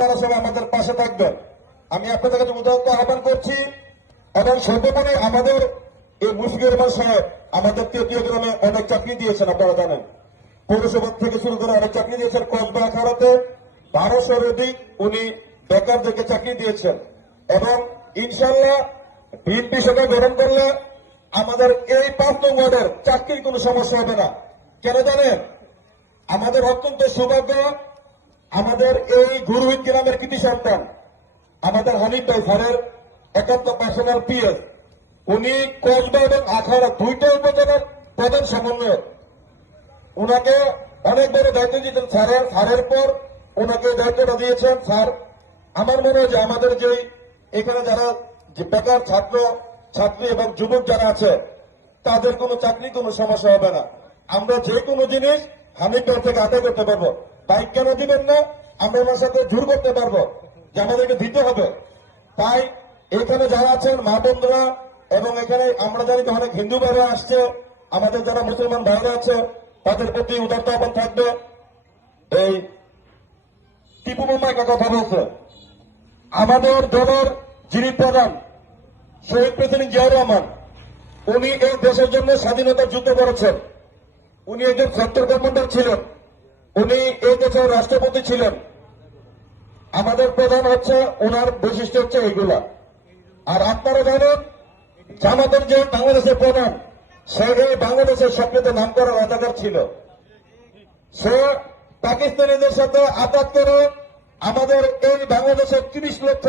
তারা সবাই আমাদের পাশে থাকবেন। আমি আপনাদের কাছে উদাহরণ আহ্বান করছি এবং সর্বোপরি আমাদের এই মুশফিকুর রহমান সাহেব আমাদের তৃতীয় গ্রামে অনেক চাকরি দিয়েছেন, আপনারা জানেন। পৌরসভা থেকে শুরু করে অনেক চাকরি দিয়েছেন। কসবা আখাড়াতে 1200-এর অধিক উনি বেকারদেরকে চাকরি দিয়েছেন এবং ইনশাল্লাহ বিএনপি সরকার গঠন করলে আমাদের এই 5 নং ওয়ার্ডের চাকরির কোনো সমস্যা হবে না। কেন জানেন? আমাদের অত্যন্ত সৌভাগ্য, আমাদের এই গুরুহিত গ্রামের কৃতি সন্তান আমাদের হানিফ ভাই স্যারের 71 পার্সোনাল পিএস, উনি কসবা এবং আখাড়া দুইটা উপজেলার প্রধান সমন্বয়ক। উনাকে অনেক বড় দায়িত্ব দিয়েছেন স্যারের পর ওনাকে দায়িত্বটা দিয়েছেন স্যার। আমার মনে হয় যে আমাদের যে এখানে যারা বেকার ছাত্র ছাত্রী এবং যুবক যারা আছে তাদের কোনো চাকরি কোনো সমস্যা হবে না। আমরা যে কোনো জিনিস হানিফ ভাই থেকে আদায় করতে পারবো। বাইক কেন দিবেন না? আমরা ওনার সাথে জোর করতে পারবো যে আমাদেরকে দিতে হবে। তাই এখানে যারা আছেন মা বন্ধুরা এবং এখানে আমরা জানি যে অনেক হিন্দু ভাইরা আসছে, আমাদের যারা মুসলমান ভাইরা আছে তাদের প্রতি উদারতা আহ্বান থাকবে। এই টিপু মামা একটা কথা বলছে, আমাদের দলের যিনি প্রধান শহীদ প্রেসিডেন্ট জিয়াউর রহমান, উনি এই দেশের জন্য স্বাধীনতার যুদ্ধ করেছেন। উনি একজন সেক্টর কমান্ডার ছিলেন, উনি এই দেশের রাষ্ট্রপতি ছিলেন। আমাদের প্রধান হচ্ছে ওনার বৈশিষ্ট্য হচ্ছে এইগুলা। আর আপনারা জানেন জামাতের যে বাংলাদেশের প্রধান, সে এই বাংলাদেশের সবচেয়ে নাম করা রাজাকার ছিল। সে পাকিস্তানিদের সাথে আঘাত করে আমাদের এই বাংলাদেশের 30 লক্ষ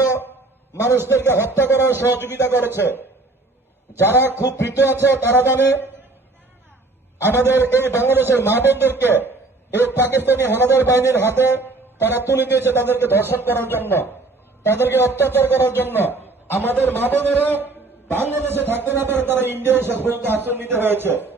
মানুষদেরকে হত্যা করার সহযোগিতা করেছে। যারা খুব ভীত আছে তারা জানে আমাদের এই বাংলাদেশের মা বোনদেরকে এই পাকিস্তানি হানাদার বাহিনীর হাতে তারা তুলে দিয়েছে, তাদেরকে ধর্ষণ করার জন্য, তাদেরকে অত্যাচার করার জন্য। আমাদের মা বোনেরা বাংলাদেশে থাকতে না পারে তারা ইন্ডিয়ায় শেষ পর্যন্ত আশ্রয় নিতে হয়েছে।